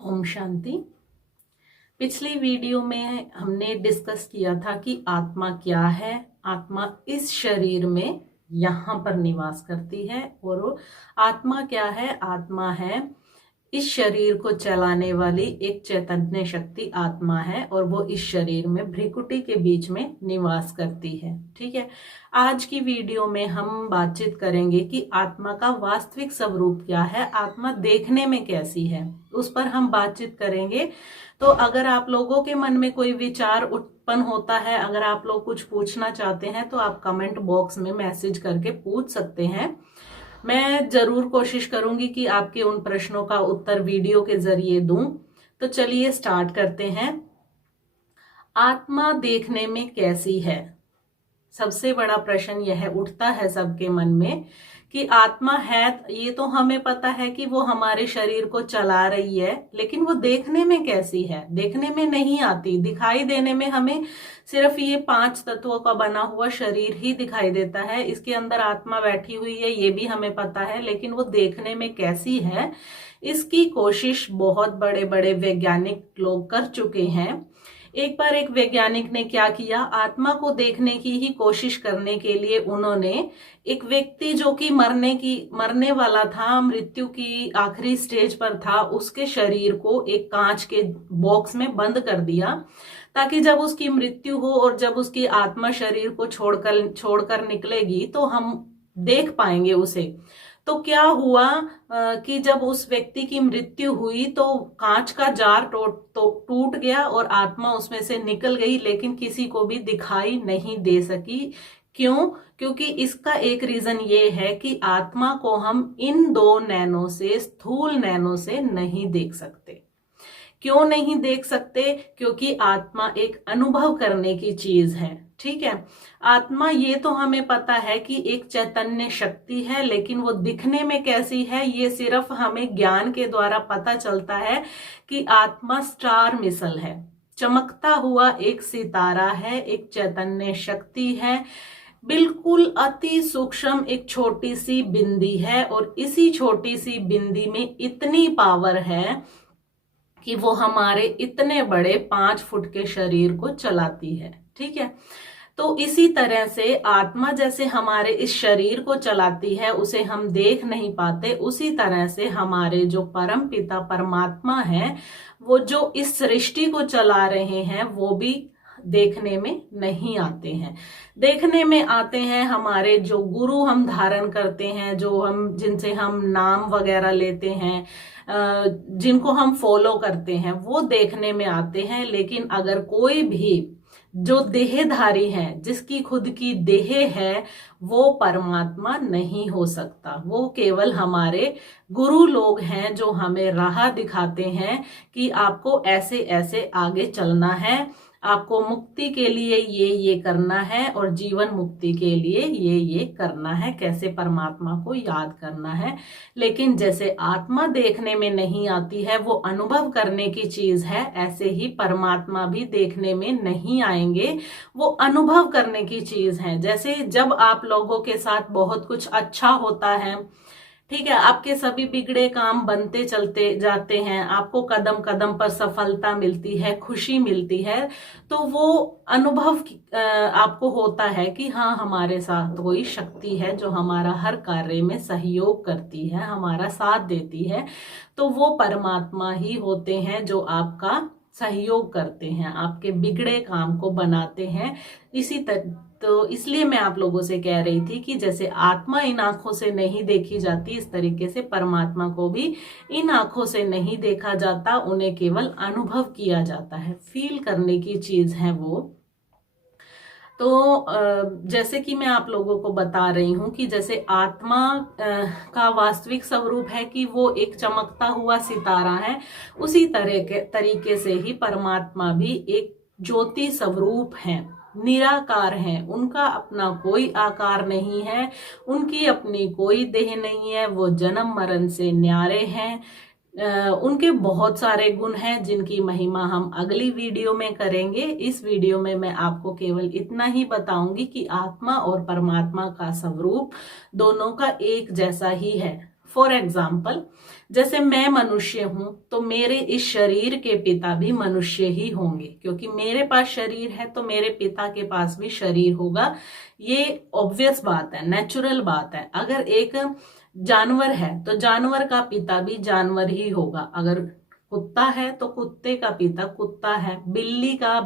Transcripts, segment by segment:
ओम शांति। पिछली वीडियो में हमने डिस्कस किया था कि आत्मा क्या है। आत्मा इस शरीर में यहाँ पर निवास करती है। और आत्मा क्या है? आत्मा है इस शरीर को चलाने वाली एक चैतन्य शक्ति आत्मा है, और वो इस शरीर में भ्रिकुटी के बीच में निवास करती है। ठीक है। आज की वीडियो में हम बातचीत करेंगे कि आत्मा का वास्तविक स्वरूप क्या है, आत्मा देखने में कैसी है, उस पर हम बातचीत करेंगे। तो अगर आप लोगों के मन में कोई विचार उत्पन्न होता है, अगर आप लोग कुछ पूछना चाहते हैं, तो आप कमेंट बॉक्स में मैसेज करके पूछ सकते हैं। मैं जरूर कोशिश करूंगी कि आपके उन प्रश्नों का उत्तर वीडियो के जरिए दूं। तो चलिए स्टार्ट करते हैं। आत्मा देखने में कैसी है? सबसे बड़ा प्रश्न यह उठता है सबके मन में कि आत्मा है, ये तो हमें पता है कि वो हमारे शरीर को चला रही है, लेकिन वो देखने में कैसी है? देखने में नहीं आती। दिखाई देने में हमें सिर्फ ये 5 तत्वों का बना हुआ शरीर ही दिखाई देता है। इसके अंदर आत्मा बैठी हुई है, ये भी हमें पता है, लेकिन वो देखने में कैसी है, इसकी कोशिश बहुत बड़े बड़े वैज्ञानिक लोग कर चुके हैं। एक बार एक वैज्ञानिक ने क्या किया, आत्मा को देखने की ही कोशिश करने के लिए उन्होंने एक व्यक्ति जो कि मरने वाला था, मृत्यु की आखिरी स्टेज पर था, उसके शरीर को एक कांच के बॉक्स में बंद कर दिया, ताकि जब उसकी मृत्यु हो और जब उसकी आत्मा शरीर को छोड़कर निकलेगी तो हम देख पाएंगे उसे। तो क्या हुआ कि जब उस व्यक्ति की मृत्यु हुई तो कांच का जार टूट गया और आत्मा उसमें से निकल गई, लेकिन किसी को भी दिखाई नहीं दे सकी। क्यों? क्योंकि इसका एक रीजन ये है कि आत्मा को हम इन 2 नैनो से, स्थूल नैनो से नहीं देख सकते। क्यों नहीं देख सकते? क्योंकि आत्मा एक अनुभव करने की चीज है। ठीक है। आत्मा ये तो हमें पता है कि एक चैतन्य शक्ति है, लेकिन वो दिखने में कैसी है ये सिर्फ हमें ज्ञान के द्वारा पता चलता है कि आत्मा स्टार मिसल है, चमकता हुआ एक सितारा है, एक चैतन्य शक्ति है, बिल्कुल अति सूक्ष्म एक छोटी सी बिंदी है। और इसी छोटी सी बिंदी में इतनी पावर है कि वो हमारे इतने बड़े 5 फुट के शरीर को चलाती है। ठीक है। तो इसी तरह से आत्मा जैसे हमारे इस शरीर को चलाती है, उसे हम देख नहीं पाते, उसी तरह से हमारे जो परम पिता परमात्मा है, वो जो इस सृष्टि को चला रहे हैं, वो भी देखने में नहीं आते हैं। देखने में आते हैं हमारे जो गुरु हम धारण करते हैं, जिनसे हम नाम वगैरह लेते हैं, जिनको हम फॉलो करते हैं, वो देखने में आते हैं। लेकिन अगर कोई भी जो देहधारी है, जिसकी खुद की देह है, वो परमात्मा नहीं हो सकता। वो केवल हमारे गुरु लोग हैं जो हमें राह दिखाते हैं कि आपको ऐसे ऐसे आगे चलना है, आपको मुक्ति के लिए ये करना है, और जीवन मुक्ति के लिए ये करना है, कैसे परमात्मा को याद करना है। लेकिन जैसे आत्मा देखने में नहीं आती है, वो अनुभव करने की चीज है, ऐसे ही परमात्मा भी देखने में नहीं आएंगे, वो अनुभव करने की चीज है। जैसे जब आप लोगों के साथ बहुत कुछ अच्छा होता है, ठीक है, आपके सभी बिगड़े काम बनते चलते जाते हैं, आपको कदम कदम पर सफलता मिलती है, खुशी मिलती है, तो वो अनुभव आपको होता है कि हाँ, हमारे साथ कोई शक्ति है जो हमारा हर कार्य में सहयोग करती है, हमारा साथ देती है। तो वो परमात्मा ही होते हैं जो आपका सहयोग करते हैं, आपके बिगड़े काम को बनाते हैं। तो इसलिए मैं आप लोगों से कह रही थी कि जैसे आत्मा इन आंखों से नहीं देखी जाती, इस तरीके से परमात्मा को भी इन आंखों से नहीं देखा जाता, उन्हें केवल अनुभव किया जाता है, फील करने की चीज है वो। तो जैसे कि मैं आप लोगों को बता रही हूं कि जैसे आत्मा का वास्तविक स्वरूप है कि वो एक चमकता हुआ सितारा है, उसी तरीके से ही परमात्मा भी एक ज्योति स्वरूप है, निराकार है। उनका अपना कोई आकार नहीं है, उनकी अपनी कोई देह नहीं है, वो जन्म मरण से न्यारे हैं। उनके बहुत सारे गुण हैं जिनकी महिमा हम अगली वीडियो में करेंगे। इस वीडियो में मैं आपको केवल इतना ही बताऊंगी कि आत्मा और परमात्मा का स्वरूप दोनों का एक जैसा ही है। फॉर एग्जाम्पल, जैसे मैं मनुष्य हूं तो मेरे इस शरीर के पिता भी मनुष्य ही होंगे, क्योंकि मेरे पास शरीर है तो मेरे पिता के पास भी शरीर होगा। ये ऑब्वियस बात है, नेचुरल बात है। अगर एक जानवर है तो जानवर का पिता भी जानवर ही होगा। अगर कुत्ता है तो कुत्ते का पिता कुत्ता है। बिल्ली का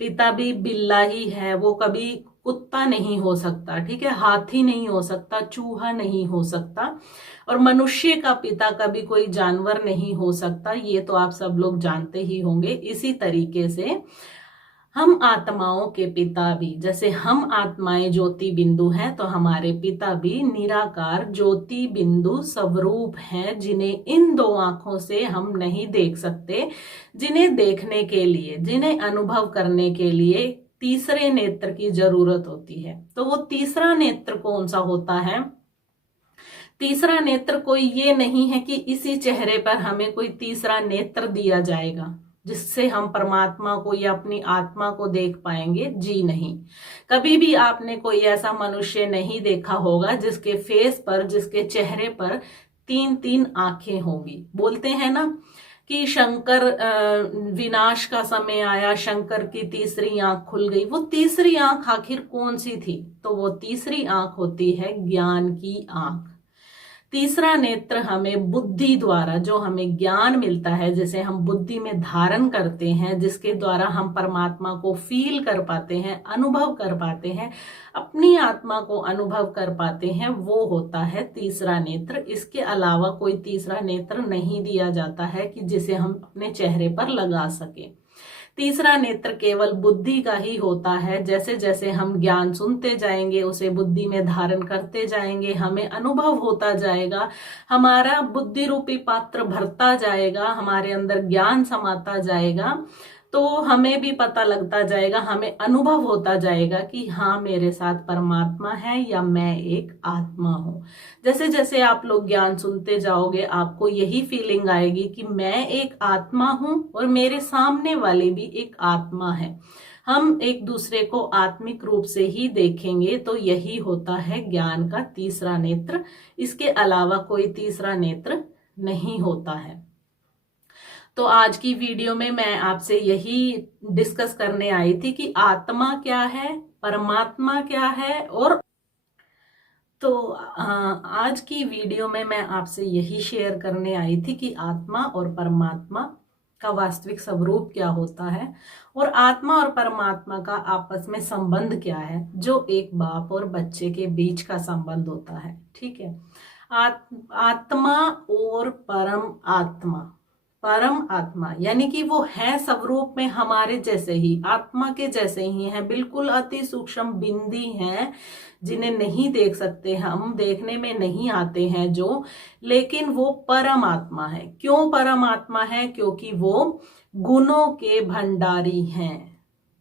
पिता भी बिल्ला ही है, वो कभी कुत्ता नहीं हो सकता, ठीक है। हाथी नहीं हो सकता, चूहा नहीं हो सकता। और मनुष्य का पिता कभी कोई जानवर नहीं हो सकता, ये तो आप सब लोग जानते ही होंगे। इसी तरीके से हम आत्माओं के पिता भी, जैसे हम आत्माएं ज्योति बिंदु हैं तो हमारे पिता भी निराकार ज्योति बिंदु स्वरूप हैं, जिन्हें इन दो आंखों से हम नहीं देख सकते। जिन्हें देखने के लिए, जिन्हें अनुभव करने के लिए तीसरे नेत्र की जरूरत होती है। तो वो तीसरा नेत्र कौन सा होता है? तीसरा नेत्र कोई ये नहीं है कि इसी चेहरे पर हमें कोई तीसरा नेत्र दिया जाएगा जिससे हम परमात्मा को या अपनी आत्मा को देख पाएंगे। जी नहीं, कभी भी आपने कोई ऐसा मनुष्य नहीं देखा होगा जिसके फेस पर, जिसके चेहरे पर तीन तीन आंखें होंगी। बोलते हैं ना कि शंकर, विनाश का समय आया, शंकर की तीसरी आंख खुल गई। वो तीसरी आंख आखिर कौन सी थी? तो वो तीसरी आंख होती है ज्ञान की आंख। तीसरा नेत्र हमें बुद्धि द्वारा, जो हमें ज्ञान मिलता है, जिसे हम बुद्धि में धारण करते हैं, जिसके द्वारा हम परमात्मा को फील कर पाते हैं, अनुभव कर पाते हैं, अपनी आत्मा को अनुभव कर पाते हैं, वो होता है तीसरा नेत्र। इसके अलावा कोई तीसरा नेत्र नहीं दिया जाता है कि जिसे हम अपने चेहरे पर लगा सके। तीसरा नेत्र केवल बुद्धि का ही होता है। जैसे जैसे हम ज्ञान सुनते जाएंगे, उसे बुद्धि में धारण करते जाएंगे, हमें अनुभव होता जाएगा, हमारा बुद्धि रूपी पात्र भरता जाएगा, हमारे अंदर ज्ञान समाता जाएगा, तो हमें भी पता लगता जाएगा, हमें अनुभव होता जाएगा कि हाँ, मेरे साथ परमात्मा है या मैं एक आत्मा हूं। जैसे जैसे आप लोग ज्ञान सुनते जाओगे, आपको यही फीलिंग आएगी कि मैं एक आत्मा हूं और मेरे सामने वाले भी एक आत्मा है। हम एक दूसरे को आत्मिक रूप से ही देखेंगे। तो यही होता है ज्ञान का तीसरा नेत्र। इसके अलावा कोई तीसरा नेत्र नहीं होता है। तो आज की वीडियो में मैं आपसे यही डिस्कस करने आई थी कि आत्मा क्या है, परमात्मा क्या है। और तो आज की वीडियो में मैं आपसे यही शेयर करने आई थी कि आत्मा और परमात्मा का वास्तविक स्वरूप क्या होता है और आत्मा और परमात्मा का आपस में संबंध क्या है, जो एक बाप और बच्चे के बीच का संबंध होता है। ठीक है, आत्मा और परम आत्मा, परम आत्मा यानी कि वो है स्वरूप में हमारे जैसे ही, आत्मा के जैसे ही हैं, बिल्कुल अति सूक्ष्म बिंदी हैं, जिन्हें नहीं देख सकते, हम देखने में नहीं आते हैं जो, लेकिन वो परम आत्मा है। क्यों परम आत्मा है? क्योंकि वो गुणों के भंडारी हैं,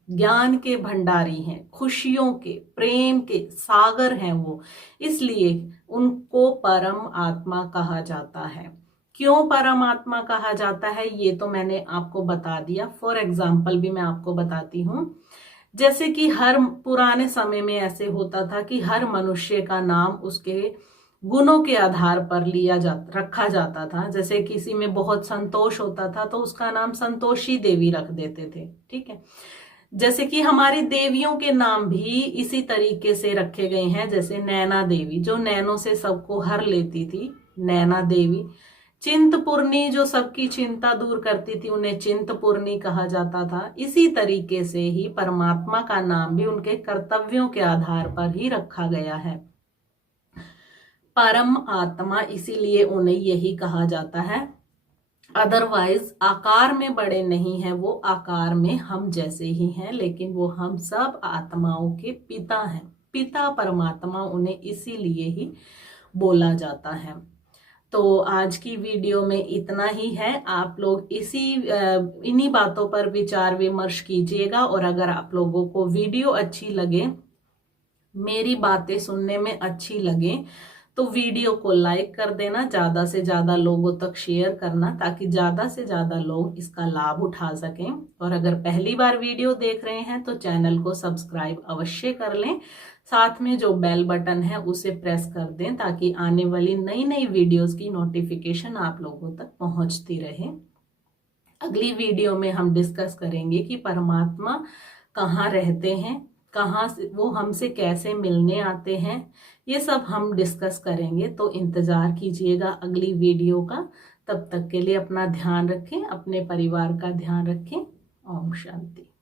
ज्ञान के भंडारी हैं, खुशियों के, प्रेम के सागर हैं वो, इसलिए उनको परम आत्मा कहा जाता है। क्यों परमात्मा कहा जाता है ये तो मैंने आपको बता दिया। फॉर एग्जाम्पल भी मैं आपको बताती हूँ। जैसे कि हर पुराने समय में ऐसे होता था कि हर मनुष्य का नाम उसके गुणों के आधार पर रखा जाता था। जैसे किसी में बहुत संतोष होता था तो उसका नाम संतोषी देवी रख देते थे। ठीक है, जैसे कि हमारी देवियों के नाम भी इसी तरीके से रखे गए हैं। जैसे नैना देवी, जो नैनों से सबको हर लेती थी, नैना देवी। चिंतपूर्णी, जो सबकी चिंता दूर करती थी, उन्हें चिंतपूर्णी कहा जाता था। इसी तरीके से ही परमात्मा का नाम भी उनके कर्तव्यों के आधार पर ही रखा गया है, परम आत्मा, इसीलिए उन्हें यही कहा जाता है। अदरवाइज आकार में बड़े नहीं है वो, आकार में हम जैसे ही हैं, लेकिन वो हम सब आत्माओं के पिता हैं। पिता परमात्मा उन्हें इसीलिए ही बोला जाता है। तो आज की वीडियो में इतना ही है। आप लोग इन्हीं बातों पर विचार विमर्श कीजिएगा, और अगर आप लोगों को वीडियो अच्छी लगे, मेरी बातें सुनने में अच्छी लगे, तो वीडियो को लाइक कर देना, ज़्यादा से ज़्यादा लोगों तक शेयर करना ताकि ज़्यादा से ज़्यादा लोग इसका लाभ उठा सकें। और अगर पहली बार वीडियो देख रहे हैं तो चैनल को सब्सक्राइब अवश्य कर लें, साथ में जो बेल बटन है उसे प्रेस कर दें ताकि आने वाली नई नई वीडियोस की नोटिफिकेशन आप लोगों तक पहुंचती रहे। अगली वीडियो में हम डिस्कस करेंगे कि परमात्मा कहाँ रहते हैं, कहाँ से वो हमसे कैसे मिलने आते हैं, ये सब हम डिस्कस करेंगे। तो इंतज़ार कीजिएगा अगली वीडियो का। तब तक के लिए अपना ध्यान रखें, अपने परिवार का ध्यान रखें। ओम शांति।